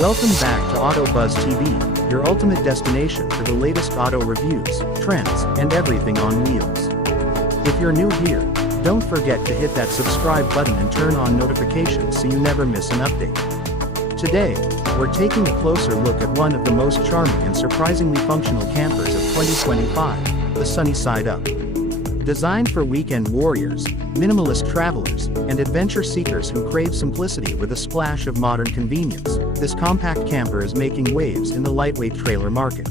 Welcome back to AutoBuzz TV, your ultimate destination for the latest auto reviews, trends, and everything on wheels. If you're new here, don't forget to hit that subscribe button and turn on notifications so you never miss an update. Today, we're taking a closer look at one of the most charming and surprisingly functional campers of 2025, the Sunny Side Up. Designed for weekend warriors, minimalist travelers, and adventure seekers who crave simplicity with a splash of modern convenience, this compact camper is making waves in the lightweight trailer market.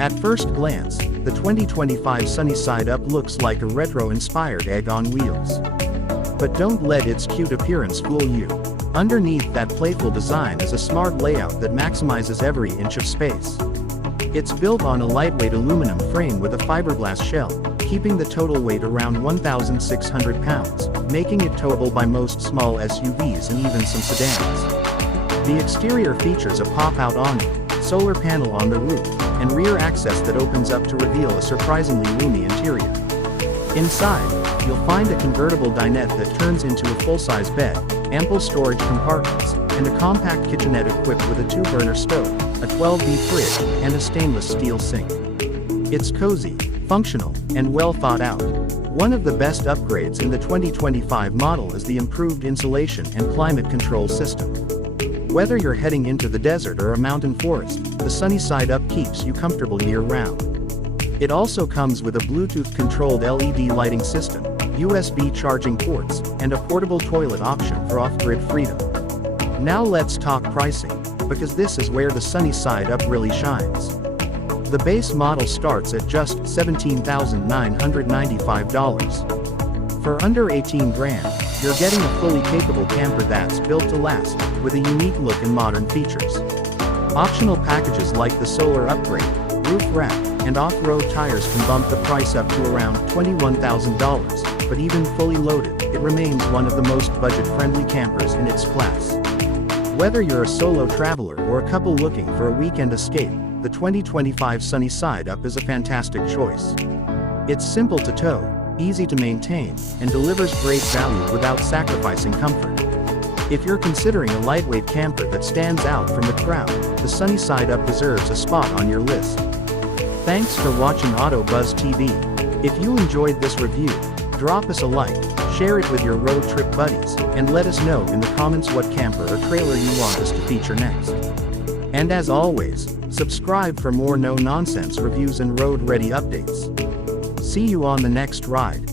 At first glance, the 2025 Sunny Side Up looks like a retro-inspired egg on wheels. But don't let its cute appearance fool you. Underneath that playful design is a smart layout that maximizes every inch of space. It's built on a lightweight aluminum frame with a fiberglass shell, keeping the total weight around 1,600 pounds, making it towable by most small SUVs and even some sedans. The exterior features a pop-out awning, solar panel on the roof, and rear access that opens up to reveal a surprisingly roomy interior. Inside, you'll find a convertible dinette that turns into a full-size bed, ample storage compartments, and a compact kitchenette equipped with a 2-burner stove, a 12V fridge, and a stainless steel sink. It's cozy, functional, and well thought out. One of the best upgrades in the 2025 model is the improved insulation and climate control system. Whether you're heading into the desert or a mountain forest, the Sunny Side Up keeps you comfortable year-round. It also comes with a Bluetooth-controlled LED lighting system, USB charging ports, and a portable toilet option for off-grid freedom. Now let's talk pricing, because this is where the Sunny Side Up really shines. The base model starts at just $17,995. For under 18 grand, you're getting a fully capable camper that's built to last, with a unique look and modern features. Optional packages like the solar upgrade, roof rack, and off-road tires can bump the price up to around $21,000, but even fully loaded, it remains one of the most budget-friendly campers in its class. Whether you're a solo traveler or a couple looking for a weekend escape, the 2025 Sunny Side Up is a fantastic choice. It's simple to tow, easy to maintain, and delivers great value without sacrificing comfort. If you're considering a lightweight camper that stands out from the crowd, the Sunny Side Up deserves a spot on your list. Thanks for watching AutoBuzz TV. If you enjoyed this review, drop us a like, share it with your road trip buddies, and let us know in the comments what camper or trailer you want us to feature next. And as always, subscribe for more no-nonsense reviews and road-ready updates. See you on the next ride.